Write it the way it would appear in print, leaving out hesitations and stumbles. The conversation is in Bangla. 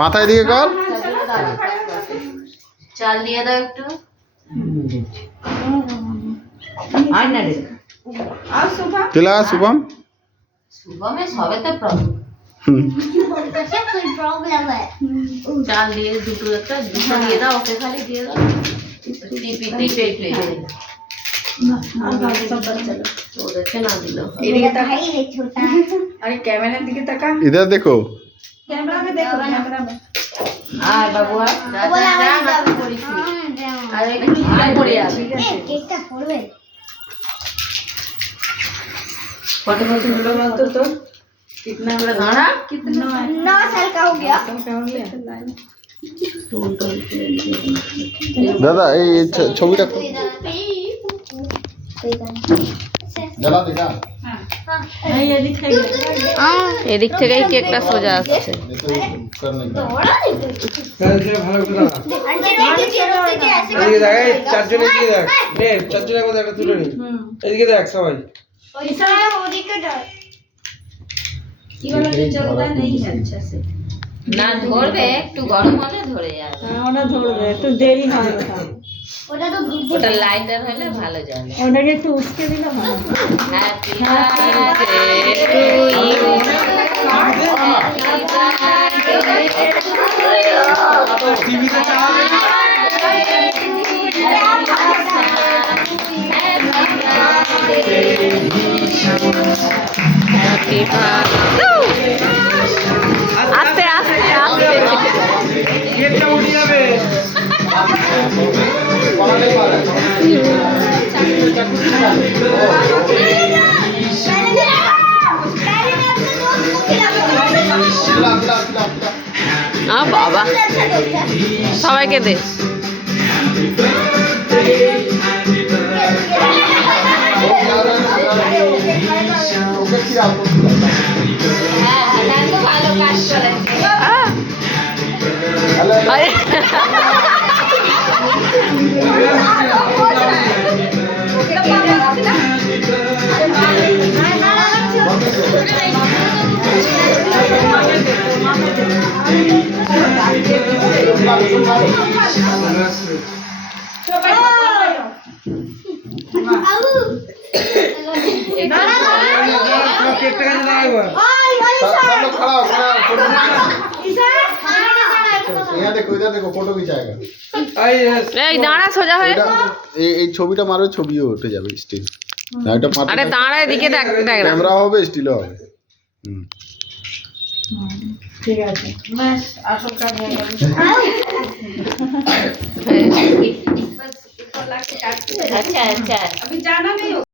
মাথায় দিয়ে কর। চাল দিয়ে দাও একটু। तिला शुभम शुभम है सबे तो प्रॉब्लम चाल दिए दुटो একটা দুটো দিয়ে দাও ওকে খালি দিয়ে দাও টিপি টিপে প্লে আর বাকি সব বাচ্চা ওদেরকে না দিলো এদিকে তাকা ছোটা আরে ক্যামেরার দিকে তাকা इधर देखो कैमरा में देखो कैमरा में আর বাবুয়া দাদা হাত পড়িস আর একটু আর পড়ে আছে কেকটা পড়বে फोटो फोटो वीडियो में तो कितना बड़ा गाना कितना 9 साल का हो गया दादा এই ছবিটা জ্বালা দেখা नहीं এদিক থেকেই কেকটা সোজা আসছে এদিকে দেখ চারজনে এদিকে দেখ নে চারজনের মধ্যে একটা তুলে নি এদিকে দেখ সবাই पैसा ओदिके जाओ ये वाला तो चलता नहीं है अच्छा से না ধরবে একটু গরম হলে ধরে যাবে ওটা ধরবে একটু দেরি হয় ওটা তো ওটা লাইটার হলে ভালো জ্বলে ওটাকে একটু উস্কে দিলে ভালো হ্যাপি বার্থডে টু ইউ টিভিতে চালাবে হ্যাপি বার্থডে আস্তে আস্তে আস্তে গেটটা উঠে যাবে বাবা সবাইকে দে কেকটা কাছে দাঁড়াবো इधर देखो फोटो खिंचाएगा এই দাঁড়া সোজা হয়ে এই ছবিটা মারবে ছবিও উঠে যাবে স্টিল না এটা আরে দাঁড়া এদিকে দেখ দেখ ক্যামেরা হবে স্টিলও হবে ঠিক আছে বাস আসল কাজ হয়ে গেল अच्छा अच्छा अभी जाना नहीं